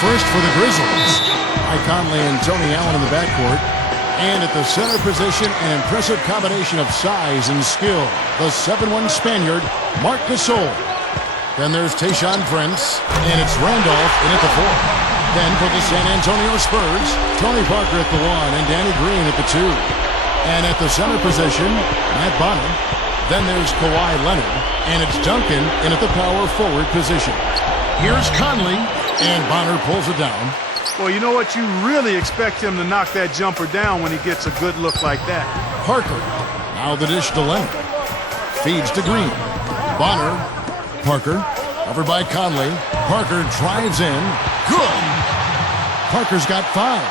first for the Grizzlies. Mike Conley and Tony Allen in the backcourt. And at the center position, an impressive combination of size and skill. The 7'1" Spaniard, Marc Gasol. Then there's Tayshaun Prince, and it's Randolph in at the 4. Then for the San Antonio Spurs, Tony Parker at the 1 and Danny Green at the 2. And at the center position, Matt Bonner. Then there's Kawhi Leonard, and it's Duncan in at the power forward position. Here's Conley, and Bonner pulls it down. Well, you know what? You really expect him to knock that jumper down when he gets a good look like that. Parker, now the dish to Leonard. Feeds to Green. Bonner, Parker, covered by Conley. Parker drives in. Good! Parker's got 5.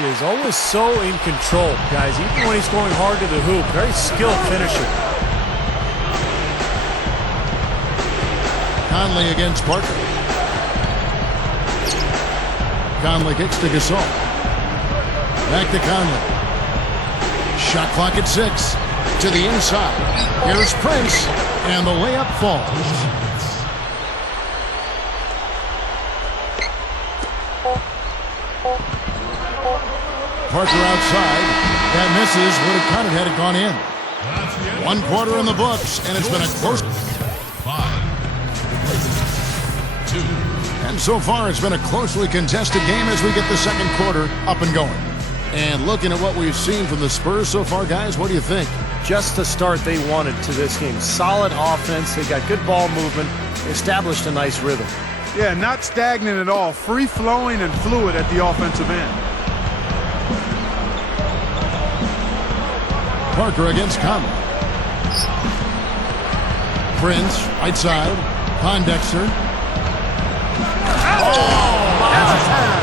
He is always so in control, guys. Even when he's going hard to the hoop, very skilled finisher. Conley against Parker. Conley kicks to Gasol. Back to Conley. Shot clock at 6. To the inside. Here's Prince. And the layup falls. Parker outside. That misses. Would have caught it had it gone in. 1 quarter in the books. And it's been a close... 5. 2. And so far, it's been a closely contested game as we get the second quarter up and going. And looking at what we've seen from the Spurs so far, guys, what do you think? Just the start they wanted to this game. Solid offense. They got good ball movement. Established a nice rhythm. Yeah, not stagnant at all. Free-flowing and fluid at the offensive end. Parker against Conley. Prince, right side. Pondexter. Hammer time!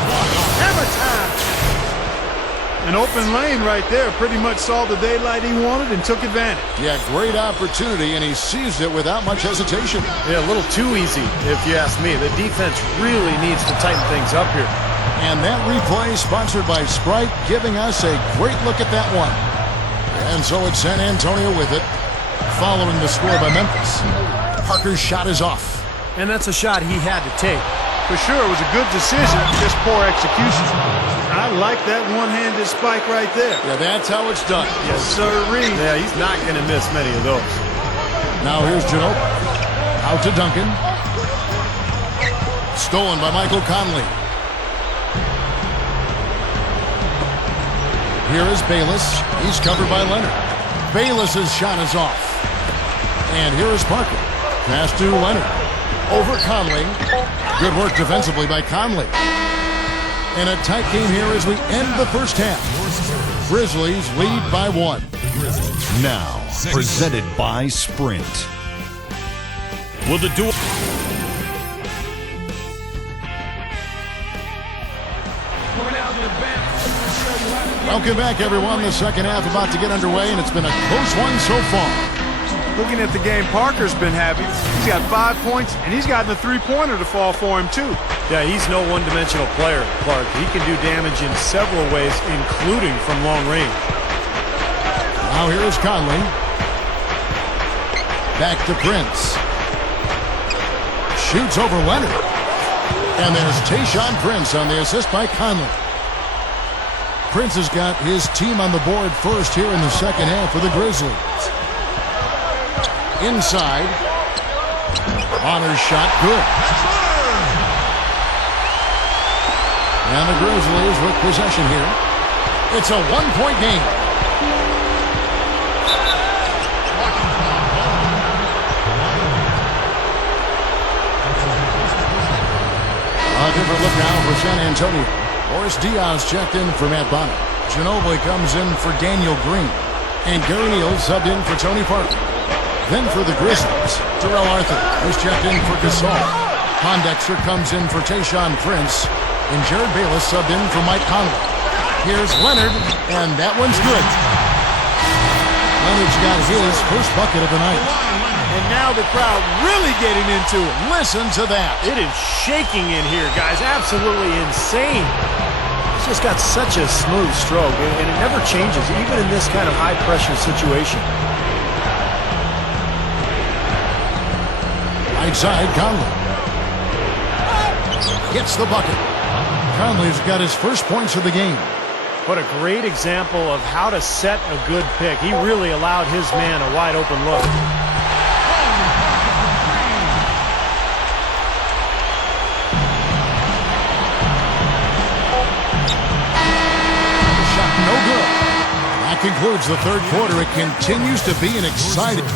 Hammer time! An open lane right there. Pretty much saw the daylight he wanted and took advantage. Yeah, great opportunity, and he seized it without much hesitation. Yeah, a little too easy, if you ask me. The defense really needs to tighten things up here. And that replay sponsored by Sprite, giving us a great look at that one. And so it's San Antonio with it, following the score by Memphis. Parker's shot is off. And that's a shot he had to take. For sure, it was a good decision, just poor execution. I like that one-handed spike right there. Yeah, that's how it's done. Yes, sir, Reed. Yeah, he's not going to miss many of those. Now here's Ginobili. Out to Duncan. Stolen by Michael Conley. Here is Bayless. He's covered by Leonard. Bayless's shot is off. And here is Parker. Pass to Leonard. Over Conley. Good work defensively by Conley. And a tight game here as we end the first half. Grizzlies lead by 1. Now, presented by Sprint. Will the duel... Welcome back, everyone. The second half about to get underway, and it's been a close one so far. Looking at the game Parker's been having, he's got 5 points, and he's gotten a three-pointer to fall for him, too. Yeah, he's no one-dimensional player, Clark. He can do damage in several ways, including from long range. Now here's Conley. Back to Prince. Shoots over Leonard. And there's Tayshaun Prince on the assist by Conley. Prince has got his team on the board first here in the second half for the Grizzlies. Inside. Bonner's shot good. And the Grizzlies with possession here. It's a one-point game. A different look now for San Antonio. Boris Diaz checked in for Matt Bonner. Ginobili comes in for Daniel Green. And Gary Neal subbed in for Tony Parker. Then for the Grizzlies, Terrell Arthur was checked in for Gasol. Pondexter comes in for Tayshaun Prince. And Jared Bayless subbed in for Mike Conley. Here's Leonard, and that one's good. Leonard's got his first bucket of the night. And now the crowd really getting into it. Listen to that. It is shaking in here, guys. Absolutely insane. He's just got such a smooth stroke, and it never changes, even in this kind of high-pressure situation. Right side, Conley. Gets the bucket. Conley's got his first points of the game. What a great example of how to set a good pick. He really allowed his man a wide open look. Shot no good. That concludes the third quarter. It continues to be an exciting.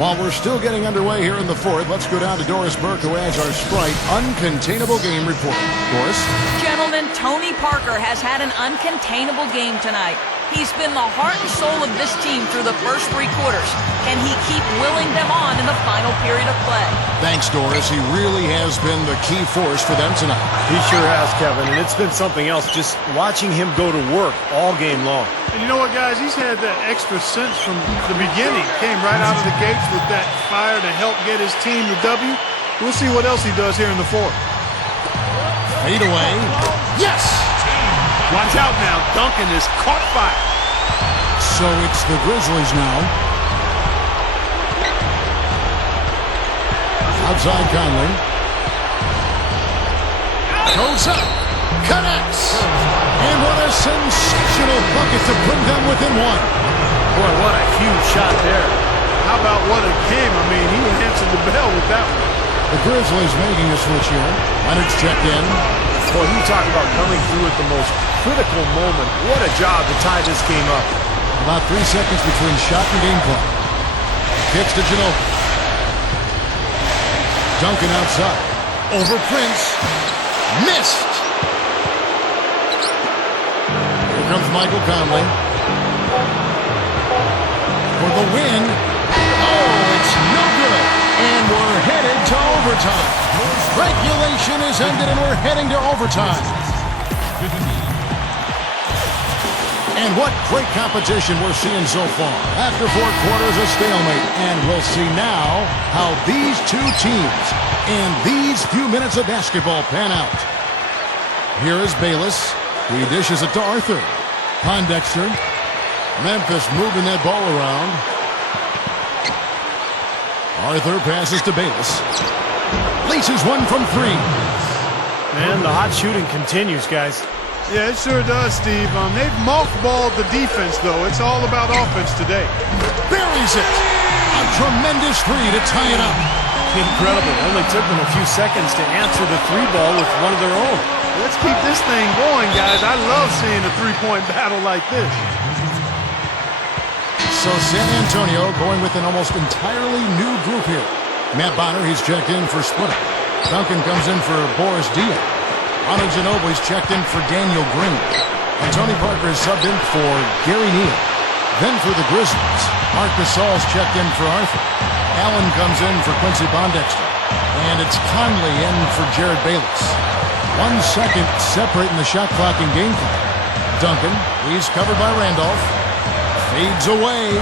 While we're still getting underway here in the fourth, let's go down to Doris Burke, who has our Sprite Uncontainable Game Report. Doris? Gentlemen, Tony Parker has had an uncontainable game tonight. He's been the heart and soul of this team through the first three quarters. Can he keep willing them on in the final period of play? Thanks, Doris. He really has been the key force for them tonight. He sure has, Kevin, and it's been something else just watching him go to work all game long. And you know what, guys? He's had that extra sense from the beginning. Came right out of the gates with that fire to help get his team the W. We'll see what else he does here in the fourth. Fade away. Yes! Watch out now. Duncan is caught fire. So it's the Grizzlies now. Outside Conley. Goes up. Connects. And what a sensational bucket to bring them within one. Boy, what a huge shot there. How about what a game? I mean, he answered the bell with that one. The Grizzlies making a switch here. Leonard's checked in. Boy, you talk about coming through at the most critical moment. What a job to tie this game up. About 3 seconds between shot and game clock. Kicks to Ginobili. Duncan outside. Over Prince. Missed. Here comes Michael Conley. For the win. Oh, it's no good. And we're headed to overtime. Regulation is ended and we're heading to overtime. And what great competition we're seeing so far. After 4 quarters, a stalemate. And we'll see now how these two teams and these few minutes of basketball pan out. Here is Bayless. He dishes it to Arthur. Pondexter. Memphis moving that ball around. Arthur passes to Bayless. Laces one from 3. And the hot shooting continues, guys. Yeah, it sure does, Steve. They've mothballed the defense, though. It's all about offense today. Buries it. A tremendous 3 to tie it up. Incredible. Only took them a few seconds to answer the 3 ball with one of their own. Let's keep this thing going, guys. I love seeing a three-point battle like this. So San Antonio going with an almost entirely new group here. Matt Bonner, he's checked in for Splitter. Duncan comes in for Boris Diaw. Manu Ginobili's checked in for Daniel Green. And Tony Parker is subbed in for Gary Neal. Then for the Grizzlies, Marc Gasol's checked in for Arthur. Allen comes in for Quincy Pondexter. And it's Conley in for Jared Bayless. 1 second separating the shot clock and game clock. Duncan, he's covered by Randolph. Fades away.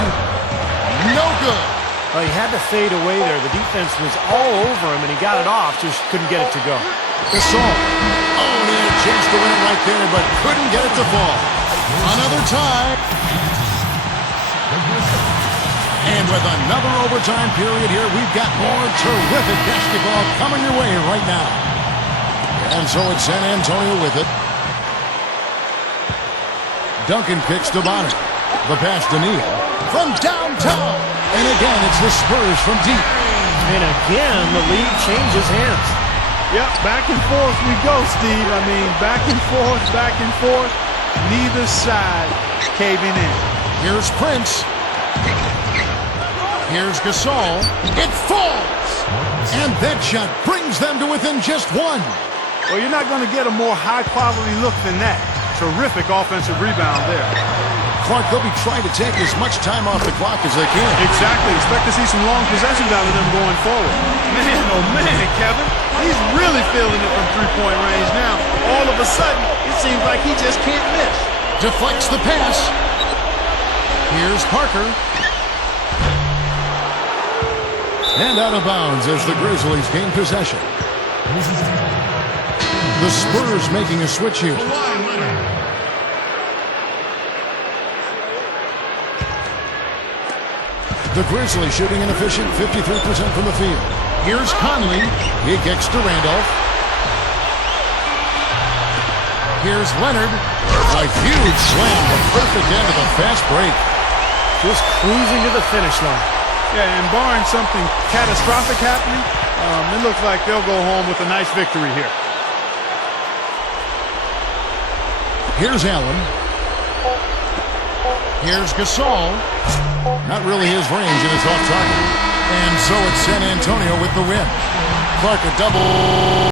No good. Well, he had to fade away there. The defense was all over him, and he got it off. Just couldn't get it to go. Gasol. Oh, he had a chance to win it right there, but couldn't get it to fall. Another time. And with another overtime period here, we've got more terrific basketball coming your way right now. And so it's San Antonio with it. Duncan kicks to Bonner. The pass to Neal from downtown. And again, it's the Spurs from deep. And again, the lead changes hands. Yep, back and forth we go, Steve. I mean, back and forth, back and forth. Neither side caving in. Here's Prince. Here's Gasol. It falls. And that shot brings them to within just 1. Well, you're not going to get a more high-quality look than that. Terrific offensive rebound there. Clark, they'll be trying to take as much time off the clock as they can. Exactly. Expect to see some long possessions out of them going forward. Man, oh man, Kevin. He's really feeling it from three-point range now. All of a sudden, it seems like he just can't miss. Deflects the pass. Here's Parker. And out of bounds as the Grizzlies gain possession. The Spurs making a switch here. The Grizzlies shooting an efficient 53% from the field. Here's Conley. He kicks to Randolph. Here's Leonard. A huge slam. A perfect end to the fast break. Just cruising to the finish line. Yeah, and barring something catastrophic happening, it looks like they'll go home with a nice victory here. Here's Allen. Here's Gasol. Not really his range, and it's off target. And so it's San Antonio with the win. Clark a double.